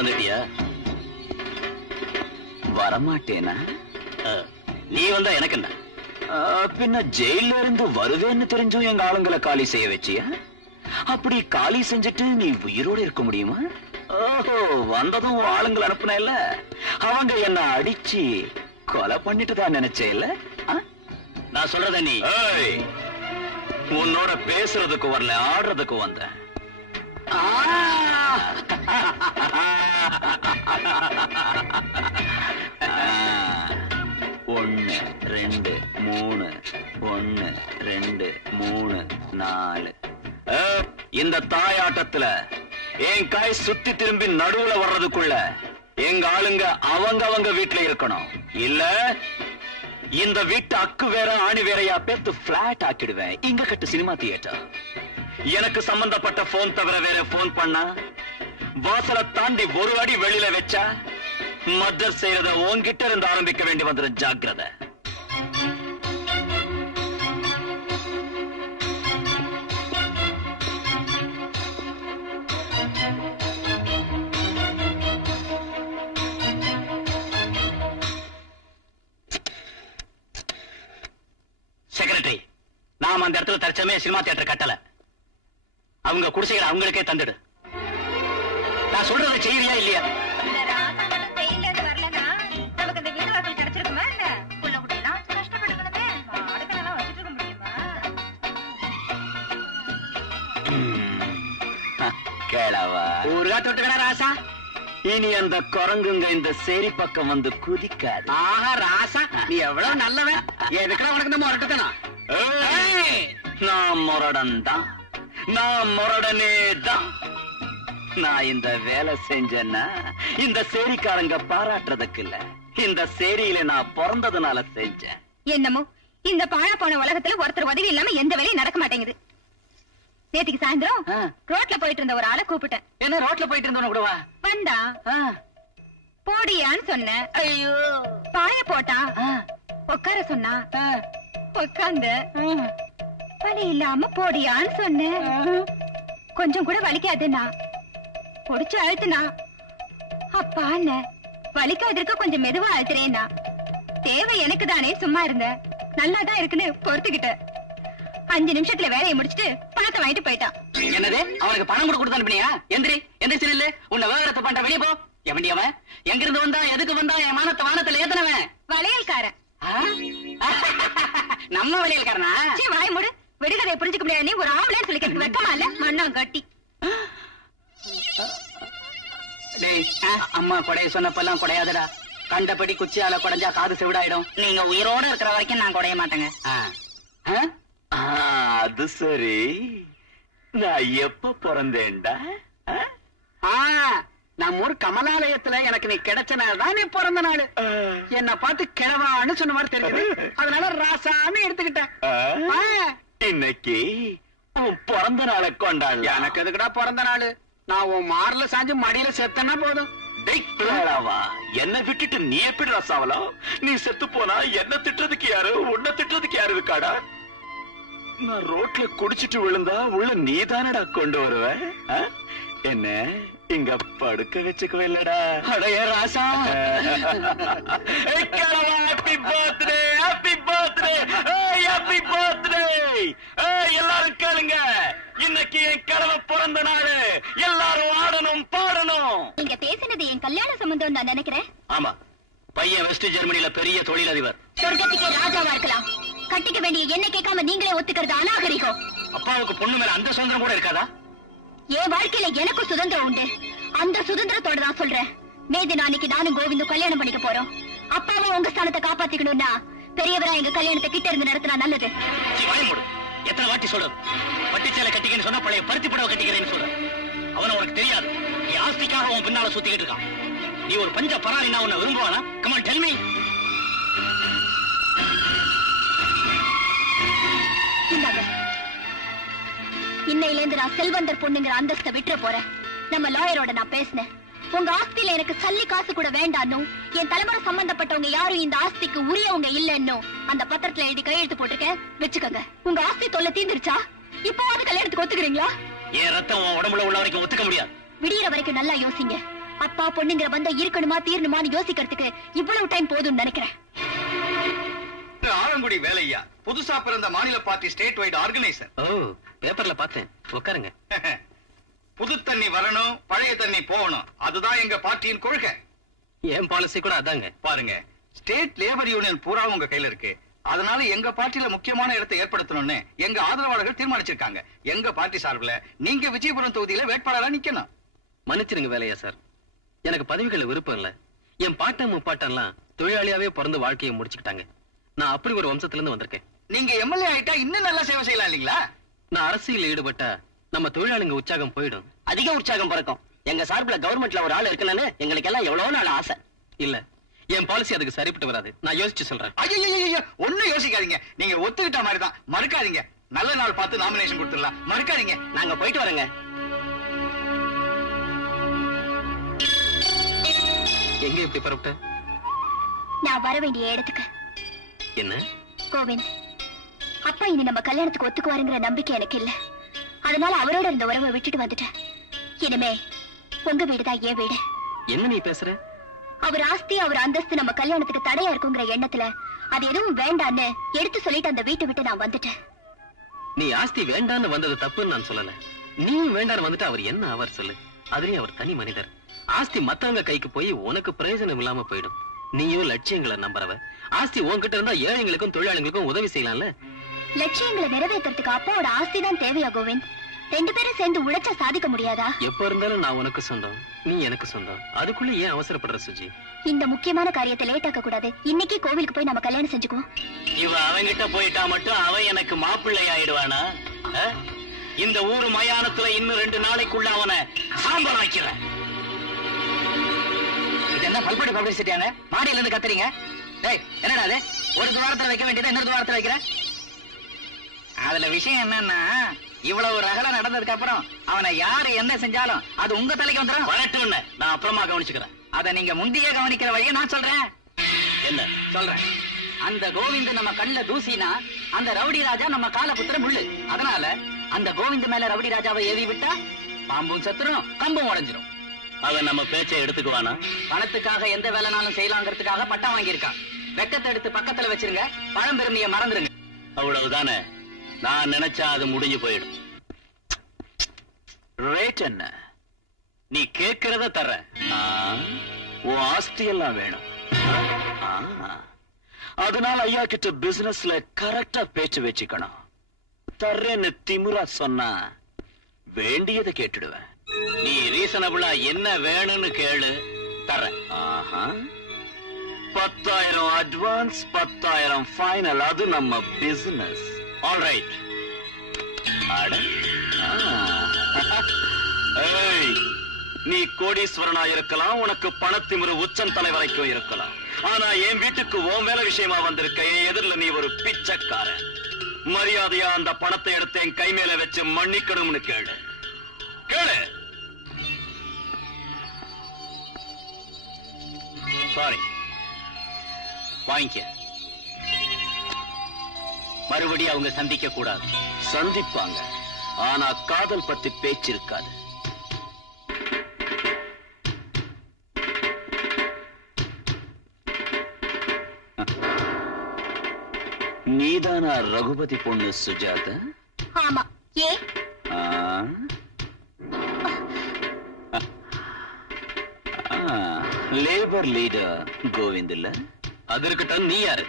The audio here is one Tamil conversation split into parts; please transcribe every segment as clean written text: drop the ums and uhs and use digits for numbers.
வந்துட்டியா? வரமாட்டேனா? நீ வந்தா எனக்கு என்ன? பின்ன ஜெயில இருந்து வருவேன்னு தெரிஞ்சும் எங்க ஆளுங்களை காலி செய்ய வச்சியா? அப்படி காலி செஞ்சுட்டு நீ உயிரோடு இருக்க முடியுமா? ஓஹோ, வந்ததும் ஆளுங்களை அனுப்புன இல்ல, அவங்க என்ன அடிச்சு கொலை பண்ணிட்டு தான் நினைச்சே இல்ல? நான் சொல்றத நீ உன்னோட பேசுறதுக்கு வரல, ஆடுறதுக்கு வந்தேன். 1 2 3 1 2 3 4. இந்த தாயாட்டத்துல என் கை சுத்தி திரும்பி நடுவுல வர்றதுக்குள்ள எங்க ஆளுங்க அவங்க வீட்டுல இருக்கணும். இல்ல இந்த வீட்டு அக்கு வேற ஆணி வேறையா பேத்து பிளாட் ஆக்கிடுவேன். இங்க கட்டு சினிமா தியேட்டர். எனக்கு சம்பந்தப்பட்ட போன் தவிர வேற போன் பண்ணா, வாசலை தாண்டி ஒரு அடி வெளியில வச்சா மர்டர் செய்யறத உன்கிட்ட இருந்து ஆரம்பிக்க வேண்டி வந்துடும். ஜாக்கிரதை. செக்ரட்டரி, நாம அந்த இடத்துல தற்சமே சினிமா தியேட்டர் கட்டல. அவங்க குடிசைகளை அவங்களுக்கே தந்துடு. நான் சொல்றதை செய்யறியா இல்லையா? கேளவா ஊருகா தொட்டுக்கடா ராசா. இனி அந்த குரங்குங்க இந்த சேரி பக்கம் வந்து குதிக்காது. ஆஹா ராசா, நீ எவ்வளவு நல்லவன். எதுக்குடா உனக்கு நம்ம முரட்டுத்தனா? நான் முரடன் தான், நான் முரடனே தான். நான் இந்த வேலை செஞ்சேன்னா இந்த சேரிக்காரங்க பாராட்டுறதுக்கு இல்ல, இந்த சேரியில நான் பிறந்ததுனால செஞ்சேன். என்னமோ இந்த பாழா போன உலகத்துல ஒருத்தர் உதவி இல்லாம எந்த வேலையும் நடக்க மாட்டேங்குது. நேத்துக்கு சாயந்தரம் ரோட்ல போயிட்டு இருந்த ஒரு ஆளை கூப்பிட்டேன். என்ன ரோட்ல போயிட்டு இருந்தவன கூடவா வந்தா? போடியான்னு சொன்னேன். ஐயோ, பாய போட்டா. உட்கார சொன்னா, உட்கார்ந்த. வலி இல்லாம போடியான்னு சொன்னேன். கொஞ்சம் கூட வலிக்காதுன்னா பொடிச்சு அழுத்துனா. அப்பா வலிக்காதிருக்க கொஞ்சம் மெதுவா அழுத்துறேன்னா. தேவை எனக்கு தானே, சும்மா இருந்த. நல்லாதான் இருக்குன்னு பொறுத்துக்கிட்ட. 5 நிமிஷத்துல வேலையை முடிச்சுட்டு பணத்தை வாங்கிட்டு போயிட்டான். என்னது, அவனுக்கு பணம் கூட கொடுத்து அனுப்பினியா? எந்திரி எந்திரிச்சு நில்லு. உன்னை விவகாரத்தை பண்ற, வெளியே போ. எவண்டி அவன்? எங்க இருந்து வந்தா, எதுக்கு வந்தா? என் மானத்தை வானத்துல ஏத்தனவன் வளையல்காரன். நம்ம வளையல்காரனா? வாய் மூடு. விடுகதையை புரிஞ்சுக்க முடியாது. நீ ஒரு ஆம்பளை சொல்லிக்கிறதுக்கு வெக்கமா இல்ல? மண்ணா கட்டி. அம்மா கொடைய சொன்னப்பெல்லாம் கொடையாதடா. கண்டபடி குச்சியால கொடைஞ்சா காது செவிடாயிடும். நீங்க உயிரோட இருக்கிற வரைக்கும் நான் கொடைய மாட்டேங்க. அது சரி, நான் எப்ப பிறந்தேன்டா? நம்ம ஊர் கமலாலயத்துல எனக்கு நீ கிடைச்ச நாள் தான் நீ பிறந்த நாள். என்ன பார்த்து கிழவான்னு சொன்ன மாதிரி தெரியுது, அதனால ராசான்னு எடுத்துக்கிட்டேன். இன்னைக்கு உன் பிறந்த நாளை கொண்டாடலாம். எனக்கு எதுக்குடா பிறந்த நாள்? நான் உன் மார்ல சாஞ்சு மடியில செத்தனா போதும். என்ன விட்டுட்டு நீ எப்படி ரசாவலாம்? நீ செத்து போனா என்ன திட்டுறதுக்கு யாரு, உன்னை திட்டுறதுக்கு யாரு இருக்காடா? நான் ரோட்ல குடிச்சிட்டு விழுந்தா உள்ள நீதானடா கொண்டு வருவேன். என்ன இங்க படுக்க வச்சுக்கவே இல்லடா. அடைய ராசா, happy birthday, happy birthday, happy birthday. எல்லாரும் கேளுங்க, இன்னைக்கு என் கடவை பிறந்த நாள். எல்லாரும் ஆடணும், பாடணும். நீங்க பேசினது என் கல்யாண சம்பந்தம் நான் நினைக்கிறேன். ஆமா, பையன் வெஸ்ட் ஜெர்மனில பெரிய தொழிலதிபர். சொர்க்கத்துக்கே ராஜாவா இருக்கலாம். கட்டிக்க வேண்டிய என்ன கேட்காம நீங்களே ஒத்துக்கிறது அநாகரிகம். அப்பாவுக்கு பொண்ணு மேல அந்த சுதந்திரம் கூட இருக்காதா? என் வாழ்க்கையில எனக்கும் சுதந்திரம் உண்டு. அந்த சுதந்திரத்தோட தான் சொல்றேன். நேத்து நாளைக்கு நானும் கோவிந்தும் கல்யாணம் பண்ணிக்க போறோம். அப்பாவும் உங்க ஸ்தானத்தை காப்பாத்திக்கணும்னா பெரியவரா எங்க கல்யாணத்தை கிட்ட இருந்து நடத்தினா நல்லது. எத்தனை வாட்டி சொல்லு, பட்டிச்சேலை கட்டிக்கன்னு சொன்னா பழைய பருத்தி புடவை கட்டிக்கிறேன்னு சொல்லு. அவன உனக்கு தெரியாது. நீ ஆஸ்திக்காக உன் பின்னால சுத்திக்கிட்டு இருக்கான். நீ ஒரு பஞ்ச பராரினா உன்னை விரும்புவானா? Come on, tell me. இன்னையில இருந்து நான் செல்வந்தர் பொண்ணுங்கிற அந்தஸ்தை விட்டுற போறேன். நம்ம லாயரோட நான் பேசினேன். உங்க ஆஸ்தியில எனக்கு சல்லி காசு கூட வேண்டாம். என் தலைமுறை சம்பந்தப்பட்டவங்க யாரும் இந்த ஆஸ்திக்கு உரியவங்க இல்லன்னு அந்த பத்திரத்துல எழுதி கையெழுத்து போட்டிருக்கேன். வச்சுக்கோங்க. உங்க ஆஸ்தி தொல்லை தீர்ந்துருச்சா? இப்பவாது கல்யாணத்துக்கு ஒத்துக்கிறீங்களா? என் ரத்தம் உடம்புல உள்ள வரைக்கும் ஒத்துக்க முடியாது. விடியற வரைக்கும் நல்லா யோசிங்க. அப்பா பொண்ணுங்கிற பந்தம் இருக்கணுமா தீரணுமான்னு யோசிக்கிறதுக்கு இவ்வளவு டைம் போதும்னு நினைக்கிறேன். ஆலங்குடி வேலையா, புதுசா பிறந்த மாநில பார்ட்டி ஸ்டேட் வைட் ஆர்கனைசர். ஓ, பேப்பர்ல பார்த்தேன். உட்காருங்க. புது தண்ணி வரணும், பழைய தண்ணி போகணும், அதுதான் எங்க பார்ட்டியின் கொள்கை. என் பாலிசி கூட அதாங்க. பாருங்க, ஸ்டேட் லேபர் யூனியன் பூரா உங்க கையில இருக்கு. அதனால எங்க பார்ட்டியில முக்கியமான இடத்தை ஏற்படுத்தணும்னு எங்க ஆதரவாளர்கள் தீர்மானிச்சிருக்காங்க. எங்க பார்ட்டி சார்பில் நீங்க விஜயபுரம் தொகுதியில வேட்பாளரா நிக்கணும். மன்னிச்சிருங்க வேலையா சார், எனக்கு பதவிகள் விருப்பம் இல்ல. என் பாட்டன் முப்பாட்டன்லாம் தொழிலாளியாவே பிறந்து வாழ்க்கையை முடிச்சுக்கிட்டாங்க. நான் அப்படி ஒரு வம்சத்துல இருந்து வந்திருக்கேன். நீங்க எம்எல்ஏ ஆயிட்டா இன்னும் நல்லா சேவை செய்யலாம் இல்லீங்களா? நான் அரசியல் ஈடுபட்டா நம்ம தொழிலாளிங்க உற்சாகம் போயிடும். அதிக உற்சாகம் பிறக்கும். எங்க சார்பில கவர்மெண்ட்ல ஒரு ஆள் இருக்கணும்னு எங்களுக்கு எல்லாம் எவ்வளவு நாள் ஆசை. இல்ல, என் பாலிசி அதுக்கு சரிப்பட்டு வராது. நான் யோசிச்சு சொல்றேன். ஐயோ, ஒண்ணும் யோசிக்காதீங்க. நீங்க ஒத்துக்கிட்ட மாதிரி தான். மறுக்காதீங்க. நல்ல நாள் பார்த்து நாமினேஷன் கொடுத்துடலாம். மறுக்காதீங்க. நாங்க போயிட்டு வரேங்க. எங்க இப்படி பரப்பிட்ட? நான் வர வேண்டிய இடத்துக்கு. என்ன கோவிந்த், அப்பா இனி நம்ம கல்யாணத்துக்கு ஒத்துக்குவாருங்கிற நம்பிக்கை எனக்கு இல்ல. அதனால அவரோட இருந்த உறவை விட்டுட்டு வந்துட்டேன். இனிமே உங்க வீடுதான் என் வீடு. என்ன நீ பேசுற? அவர் ஆஸ்தி, அவர் அந்தஸ்து நம்ம கல்யாணத்துக்கு தடையா இருக்குங்கிற எண்ணத்துல அது எதுவும் வேண்டான்னு எடுத்து சொல்லிட்டு அந்த வீட்டை விட்டு நான் வந்துட்டேன். நீ ஆஸ்தி வேண்டான்னு வந்தது தப்புன்னு நான் சொல்லல. நீயும் வேண்டான்னு வந்துட்டு அவர் என்ன அவர் சொல்லு. அதுலயும் அவர் தனி மனிதர். ஆஸ்தி மத்தவங்க கைக்கு போய் உனக்கு பிரயோஜனம் இல்லாம போயிடும். நீயும் லட்சியங்களை நம்புறவ. ஆஸ்தி உன்கிட்ட இருந்தா ஏழைங்களுக்கும் தொழிலாளிகளுக்கும் உதவி செய்யலாம்ல. லட்சியங்களை நிறைவேற்றுறதுக்கு அப்பாவோட ஆஸ்தி தான் தேவையா கோவிந்த்? ரெண்டு பேரும் சேர்ந்து உழைச்சா சாதிக்க முடியாதா? எப்ப இருந்தாலும் நான் உனக்கு சொந்தம், நீ எனக்கு சொந்தம். அதுக்குள்ள ஏன் அவசரப்படுற சுஜி? இந்த முக்கியமான காரியத்தை லேட் ஆக்க கூடாது. இன்னைக்கு கோவிலுக்கு போய் நம்ம கல்யாணம் செஞ்சுக்குவோம். இவ அவங்கிட்ட போயிட்டா மட்டும் அவன் எனக்கு மாப்பிள்ளை ஆயிடுவானா? இந்த ஊரு மயானத்துல இன்னும் 2 நாளைக்குள்ள அவனை சாம்பல் வைக்கிறேன். இது என்ன பல்படி பப்ளிசிட்டியாங்க? மாடியில இருந்து கத்துறீங்க. டேய், என்னடா அது? ஒரு துவாரத்துல வைக்க வேண்டியதை இன்னொரு துவாரத்துல வைக்கிற. அதுல விஷயம் என்னன்னா, இவ்வளவு ரகல நடந்ததுக்கு அப்புறம் அவனை யாரு என்ன செஞ்சாலும் அது உங்க தலைக்கு வந்துடும். வரட்டும்னு நான் அப்புறமா கவனிச்சுக்கிறேன். அதை நீங்க முந்தைய கவனிக்கிற வழியை நான் சொல்றேன். என்ன சொல்றேன்? அந்த கோவிந்த் நம்ம கண்ணுல தூசினா அந்த ரவுடி ராஜா நம்ம கால புத்திர முள்ளு. அதனால அந்த கோவிந்த் மேல ரவுடி ராஜாவை ஏவி விட்டா பாம்பும் சத்துரும், கம்பும் உடைஞ்சிரும். அவன் நம்ம பேச்சை எடுத்துக்குவானா? பணத்துக்காக எந்த வேலைனாலும் செய்யலாங்கிறதுக்காக பட்டம் வாங்கியிருக்கான். வெக்கத்தை எடுத்து பக்கத்துல வச்சிருங்க, பழம் பெருமையை மறந்துருங்க. அவ்வளவுதானே. நான் நினைச்சா அது முடிஞ்சு போயிடும். ரேட் என்ன? நீ கேட்கிறத தர. உன் ஆஸ்தி எல்லாம் வேணும். அதனால ஐயா கிட்ட பிசினஸ்ல கரெக்டா பேச்சு வச்சுக்கணும். தர்றேன்னு திமுறா சொன்னா வேண்டியதை கேட்டுடுவேன். நீ ரீசனபிளா என்ன வேணும்னு கேளு, தர. 10,000 அட்வான்ஸ், 10,000 ஃபைனல். அது நம்ம பிசினஸ். All right. நீ கோடீஸ்வரனா இருக்கலாம், உனக்கு பணத்திமிரு உச்சம் தலை வரைக்கும் இருக்கலாம். ஆனா என் வீட்டுக்கு உன் வேலை விஷயமா வந்திருக்க, என் எதிரில நீ ஒரு பிச்சைக்காரன். மரியாதையா அந்த பணத்தை எடுத்து என் கை மேல வச்சு மன்னிக்கணும்னு கேளு. கேளு. சாரி, வாங்கிக்க. மறுபடியும் அவங்க சந்திக்க கூடாது. சந்திப்பாங்க, ஆனா காதல் பத்தி பேச்சு இருக்காது. நீதானா ரகுபதி பொண்ணு சுஜாதா? ஆமா. ஏ லேபர் லீடர் கோவிந்த் இல்ல? அது இருக்கட்டும், நீ யாரு?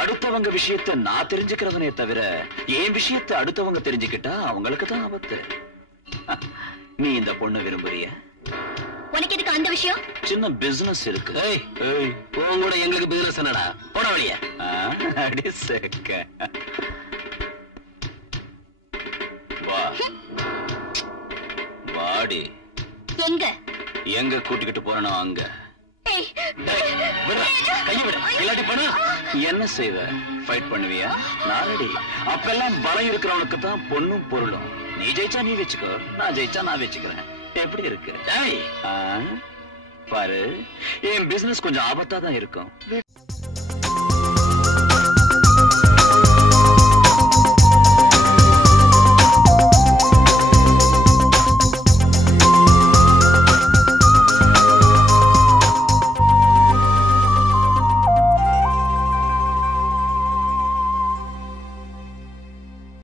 அடுத்தவங்க விஷயத்தை நான் தெரிஞ்சுக்கிறவனே தவிர என் விஷயத்தை அடுத்தவங்க தெரிஞ்சுக்கிட்டா அவங்களுக்கு தான் ஆபத்து. நீ இந்த பொண்ணு விரும்புறிய? உனக்கு எதுக்கு அந்த விஷயம்? சின்ன பிசினஸ் இருக்கு. உங்களோட எங்களுக்கு பிசினஸ் என்னடா? போட வழிய. அடி சேக்க. வா வாடி. எங்க எங்க கூட்டிக்கிட்டு போறனோ அங்க. என்ன செய்வ? ஃபைட் பண்ணுவியா? நான் ரெடி. அப்பெல்லாம் பலம் இருக்கிறவனுக்கு தான் பொண்ணும் பொருளும். நீ ஜெயிச்சா நீ வச்சுக்கோ, நான் ஜெயிச்சா நான் வச்சுக்கிறேன். எப்படி இருக்கு பாரு? என் பிசினஸ் கொஞ்சம் ஆபத்தா தான் இருக்கும்.